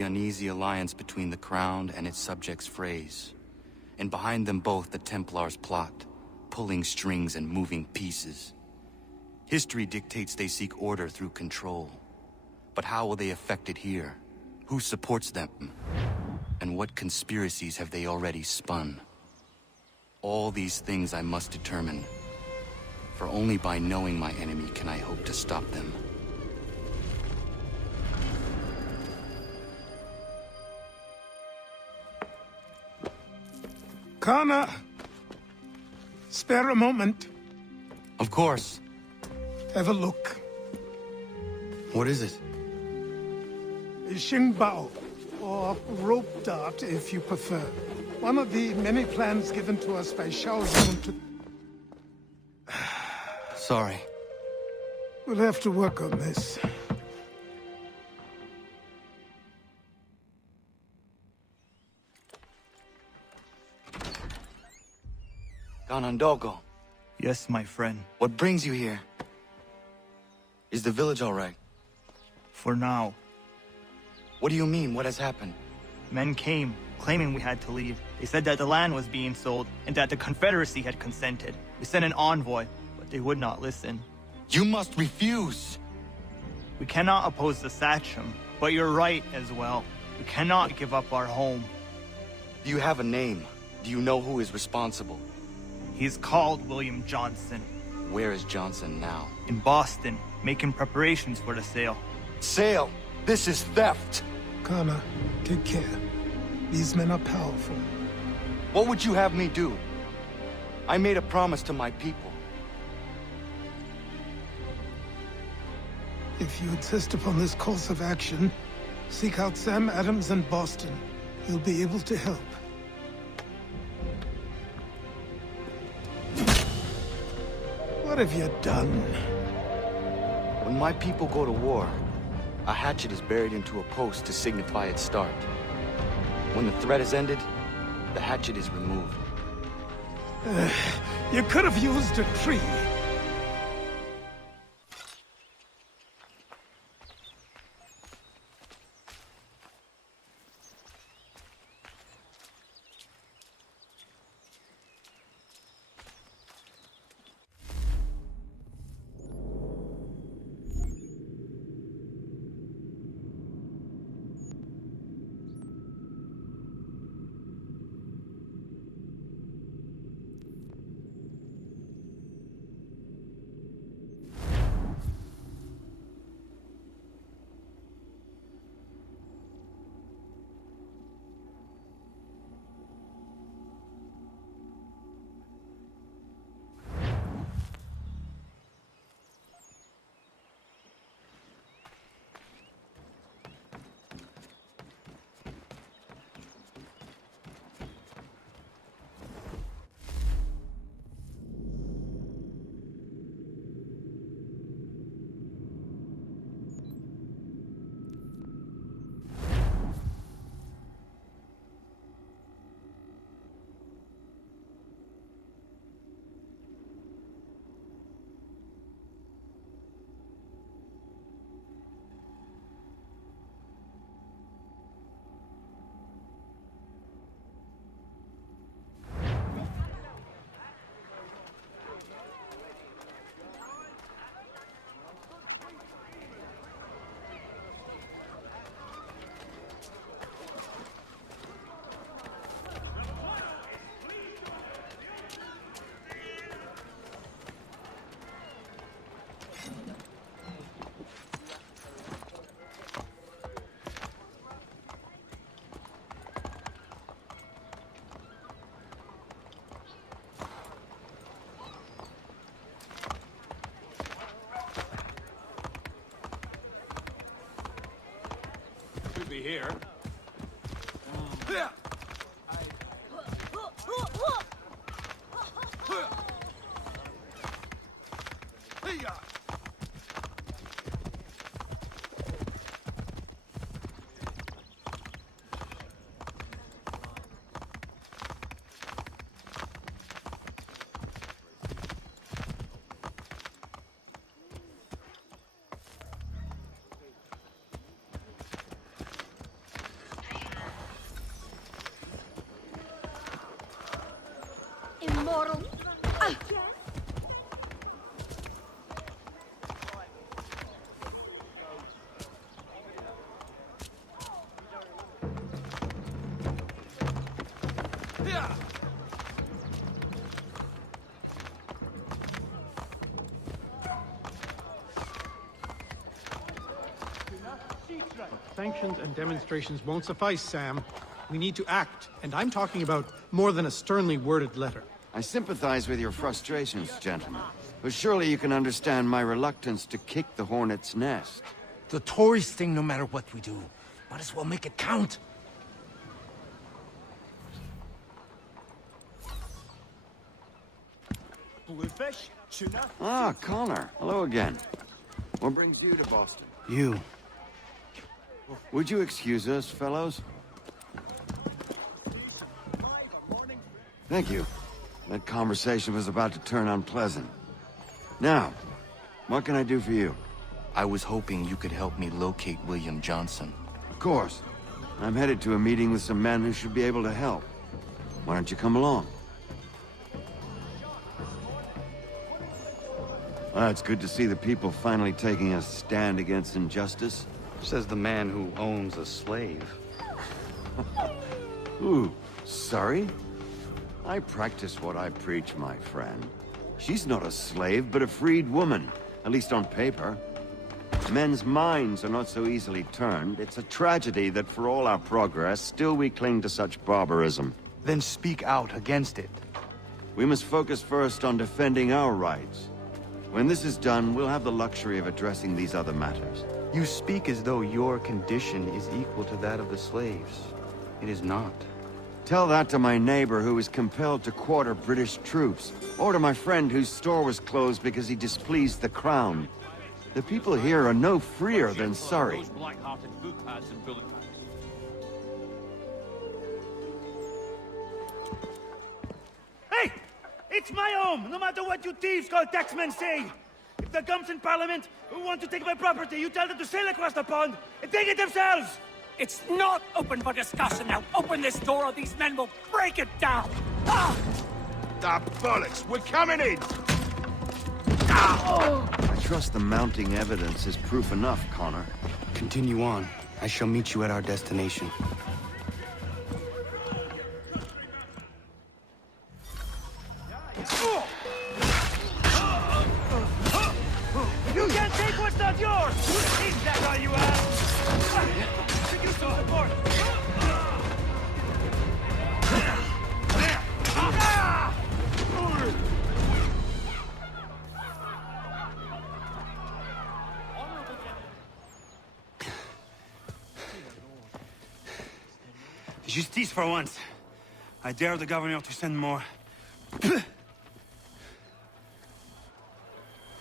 uneasy alliance between the Crown and its subjects frays. And behind them both the Templars plot, pulling strings and moving pieces. History dictates they seek order through control. But how will they affect it here? Who supports them? And what conspiracies have they already spun? All these things I must determine. For only by knowing my enemy can I hope to stop them. Kana! Spare a moment. Of course. Have a look. What is it? Xingbao, or rope dart if you prefer. One of the many plans given to us by Shao Zhong to... Sorry. We'll have to work on this. Ganondogo, Yes, my friend. what brings you here? Is the village all right? For now. What do you mean? What has happened? Men came, claiming we had to leave. They said that the land was being sold, and that the Confederacy had consented. We sent an envoy, but they would not listen. You must refuse! We cannot oppose the Sachem, but you're right as well. We cannot give up our home. Do you have a name? Do you know who is responsible? He's called William Johnson. Where is Johnson now? In Boston, making preparations for the sale. Sale! This is theft! Kana, take care. These men are powerful. What would you have me do? I made a promise to my people. If you insist upon this course of action, seek out Sam Adams in Boston. He'll be able to help. What have you done? When my people go to war, a hatchet is buried into a post to signify its start. When the threat is ended, the hatchet is removed. You could have used a tree. Should be here. mortal. Sanctions and demonstrations won't suffice, Sam. We need to act, and I'm talking about more than a sternly worded letter. I sympathize with your frustrations, gentlemen. But surely you can understand my reluctance to kick the hornet's nest. The tourist thing, no matter what we do. Might as well make it count. Bluefish? Tuna? Ah, Connor. Hello again. What brings you to Boston? You. Would you excuse us, fellows? Thank you. That conversation was about to turn unpleasant. Now, what can I do for you? I was hoping you could help me locate William Johnson. Of course. I'm headed to a meeting with some men who should be able to help. Why don't you come along? Well, it's good to see the people finally taking a stand against injustice. Says the man who owns a slave. Ooh, sorry? I practice what I preach, my friend. She's not a slave, but a freed woman, at least on paper. Men's minds are not so easily turned. It's a tragedy that for all our progress, still we cling to such barbarism. Then speak out against it. We must focus first on defending our rights. When this is done, we'll have the luxury of addressing these other matters. You speak as though your condition is equal to that of the slaves. It is not. Tell that to my neighbor who was compelled to quarter British troops, or to my friend whose store was closed because he displeased the crown. The people here are no freer than Surrey. Hey! It's my home, no matter what you thieves called taxmen say! If the gums in Parliament who want to take my property, you tell them to sail across the pond and take it themselves! It's not open for discussion now. Open this door or these men will break it down. Ah! Ah, bollocks! We're coming in! I trust the mounting evidence is proof enough, Connor. Continue on. I shall meet you at our destination. You can't take what's not yours! Is that all you have? Could use some support! Justice for once. I dare the governor to send more.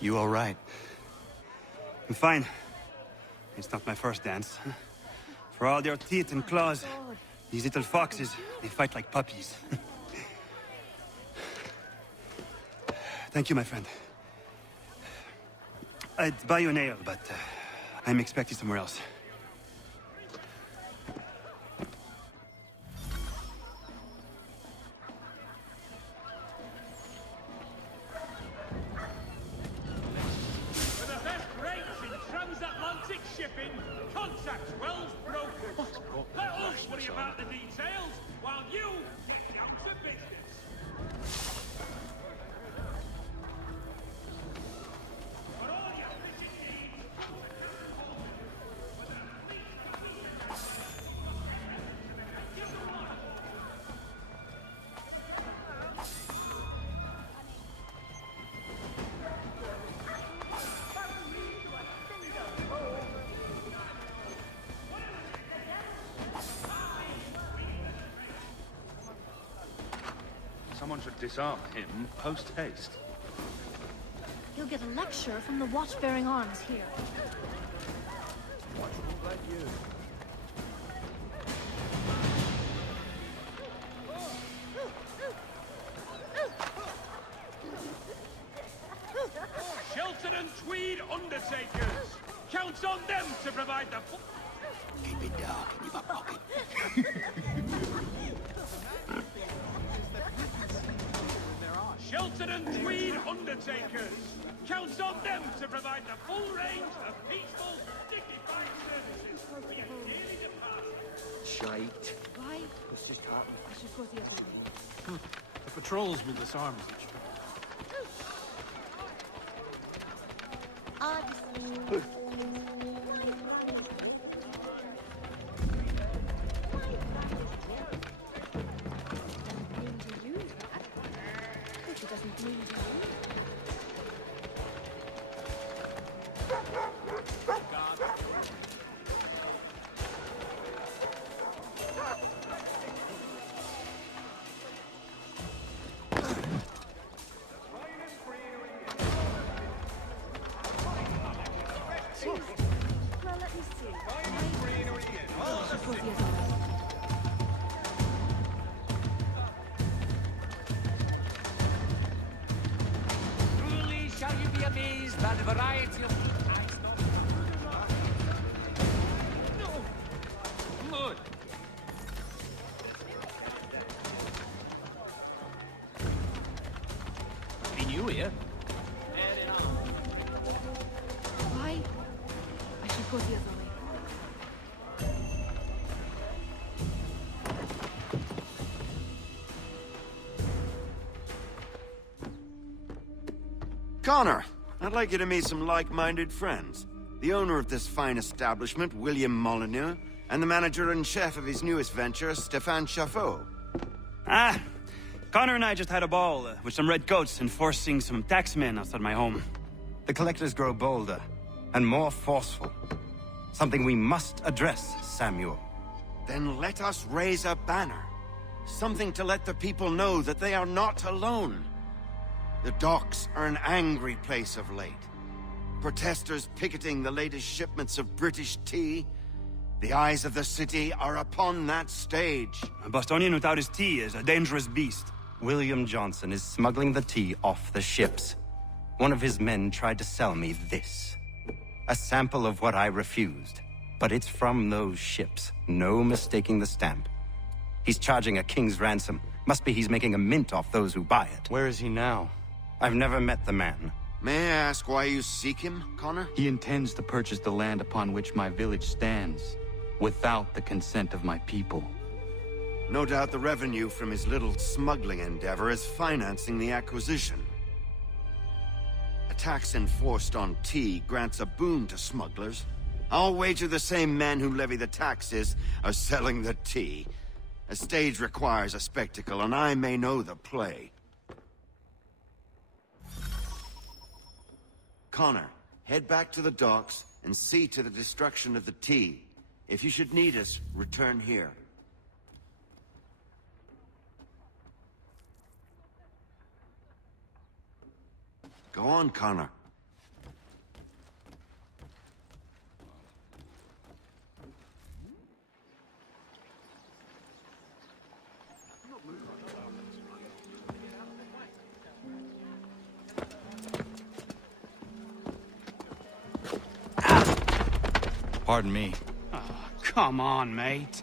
You all right? I'm fine. It's not my first dance. For all their teeth and claws, these little foxes, they fight like puppies. Thank you, my friend. I'd buy you an ale, but I'm expected somewhere else. Shipping, contract wells broken. Let us worry about the details while you get down to business. For all your fishing needs. Someone should disarm him post-haste. You'll get a lecture from the watch-bearing arms here. Shelton and Tweed Undertakers. Count on them to provide the... Keep it dark in your pocket. veteran Tweed Undertakers. Counts on them to provide the full range of peaceful, dignified services for your dearly departed. Shite. Why? What's just happened? I should go the other way. The patrols will disarm us. Well, let me see. I should go the other way. Truly shall you be amazed by the variety of Good. Be new here. Why? I should go the other way. Connor, I'd like you to meet some like-minded friends. The owner of this fine establishment, William Molyneux, and the manager and chef of his newest venture, Stéphane Chaffeau. Ah, Connor and I just had a ball with some red coats enforcing some taxmen outside my home. The collectors grow bolder and more forceful. Something we must address, Samuel. Then let us raise a banner. Something to let the people know that they are not alone. The docks are an angry place of late. Protesters picketing the latest shipments of British tea. The eyes of the city are upon that stage. A Bostonian without his tea is a dangerous beast. William Johnson is smuggling the tea off the ships. One of his men tried to sell me this. A sample of what I refused. But it's from those ships. No mistaking the stamp. He's charging a king's ransom. Must be he's making a mint off those who buy it. Where is he now? I've never met the man. May I ask why you seek him, Connor? He intends to purchase the land upon which my village stands, without the consent of my people. No doubt the revenue from his little smuggling endeavor is financing the acquisition. A tax enforced on tea grants a boon to smugglers. I'll wager the same men who levy the taxes are selling the tea. A stage requires a spectacle, and I may know the play. Connor, head back to the docks and see to the destruction of the tea. If you should need us, return here. Go on, Connor. Pardon me. Oh, come on, mate.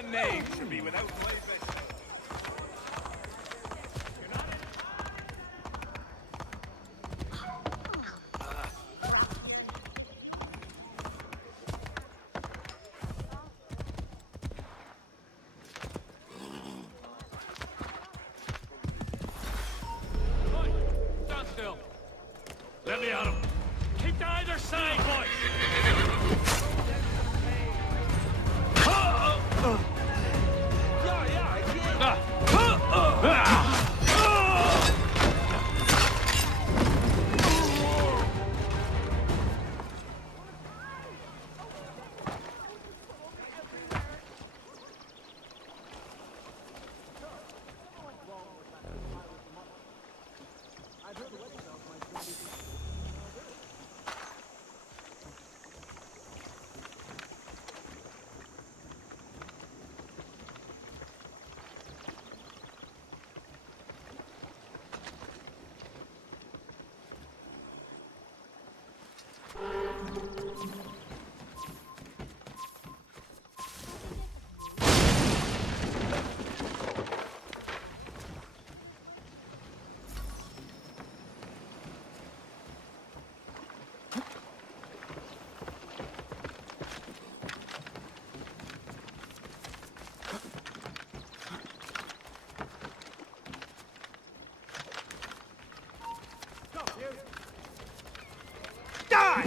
a knave should be without blade. Stand still. Let me at him. Keep to either side, boys. Die!